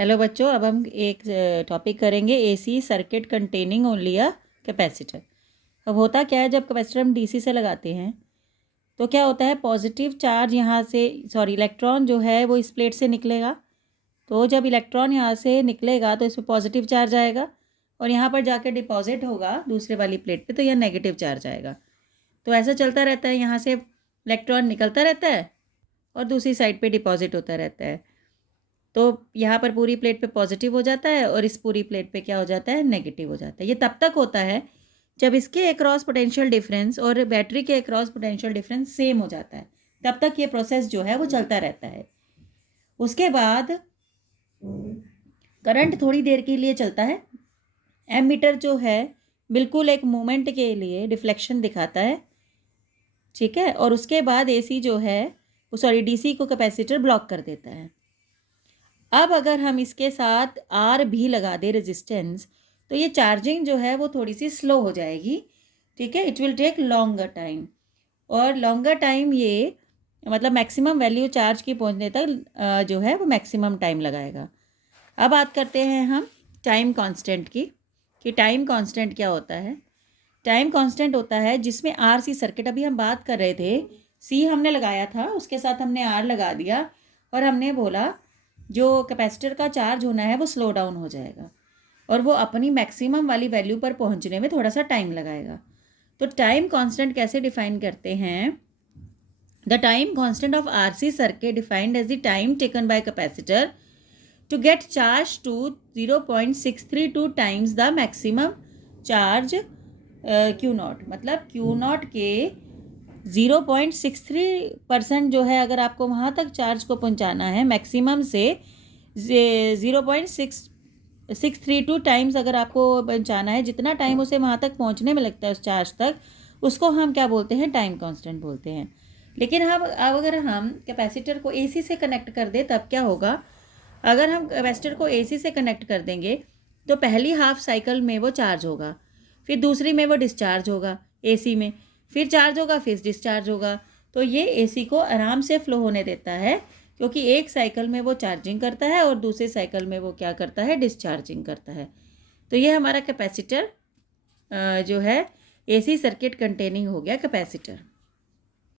Hello बच्चों, अब हम एक टॉपिक करेंगे AC circuit containing only a capacitor. अब होता क्या है, जब कैपेसिटर हम डीसी से लगाते हैं तो क्या होता है, पॉजिटिव चार्ज यहाँ से इलेक्ट्रॉन जो है वो इस प्लेट से निकलेगा। तो जब इलेक्ट्रॉन यहाँ से निकलेगा तो इसमें पॉजिटिव चार्ज आएगा और यहाँ पर जाकर डिपॉजिट होगा दूसरे वाली प्लेट पे, तो यह नेगेटिव चार्ज आएगा। तो ऐसा चलता रहता है, यहाँ से इलेक्ट्रॉन निकलता रहता है और दूसरी साइड पे डिपॉजिट होता रहता है। तो यहाँ पर पूरी प्लेट पे पॉजिटिव हो जाता है और इस पूरी प्लेट पे क्या हो जाता है, नेगेटिव हो जाता है। ये तब तक होता है जब इसके अक्रॉस पोटेंशियल डिफरेंस और बैटरी के अक्रॉस पोटेंशियल डिफरेंस सेम हो जाता है, तब तक ये प्रोसेस जो है वो चलता रहता है। उसके बाद करंट थोड़ी देर के लिए चलता है। एमीटर जो है बिल्कुल एक मोमेंट के लिए डिफ्लेक्शन दिखाता है, ठीक है। और उसके बाद एसी जो है डीसी को कैपेसिटर ब्लॉक कर देता है। अब अगर हम इसके साथ आर भी लगा दें रेजिस्टेंस, तो ये चार्जिंग जो है वो थोड़ी सी स्लो हो जाएगी, ठीक है। It will take longer time, और लॉन्गर टाइम ये मतलब मैक्सिमम वैल्यू चार्ज की पहुंचने तक जो है वो मैक्सिमम टाइम लगाएगा। अब बात करते हैं हम टाइम कांस्टेंट की, कि टाइम कांस्टेंट क्या होता है। टाइम कांस्टेंट होता है जिसमें आर सी सर्किट, अभी हम बात कर रहे थे, सी हमने लगाया था, उसके साथ हमने आर लगा दिया और हमने बोला जो कैपेसिटर का चार्ज होना है वो स्लो डाउन हो जाएगा और वो अपनी मैक्सिमम वाली वैल्यू पर पहुंचने में थोड़ा सा टाइम लगाएगा। तो टाइम कांस्टेंट कैसे डिफाइन करते हैं? The time constant of RC circuit defined as the time taken by capacitor to get charge to 0.632 times the maximum charge Q naught. मतलब क्यू नॉट के 0.63% जो है, अगर आपको वहाँ तक चार्ज को पहुँचाना है मैक्सिमम से 0.632 टाइम्स अगर आपको पहुँचाना है, जितना टाइम उसे वहाँ तक पहुँचने में लगता है उस चार्ज तक, उसको हम क्या बोलते हैं, टाइम कांस्टेंट बोलते हैं। लेकिन अब अगर हम कैपेसिटर को एसी से कनेक्ट कर दें तब क्या होगा? अगर हम कैपेसिटर को एसी से कनेक्ट कर देंगे तो पहली हाफ साइकिल में वो चार्ज होगा, फिर दूसरी में वो डिस्चार्ज होगा, एसी में फिर चार्ज होगा, फिर डिस्चार्ज होगा। तो ये एसी को आराम से फ्लो होने देता है, क्योंकि एक साइकिल में वो चार्जिंग करता है और दूसरे साइकिल में वो क्या करता है, डिस्चार्जिंग करता है। तो ये हमारा कैपेसिटर जो है एसी सर्किट कंटेनिंग हो गया कैपेसिटर।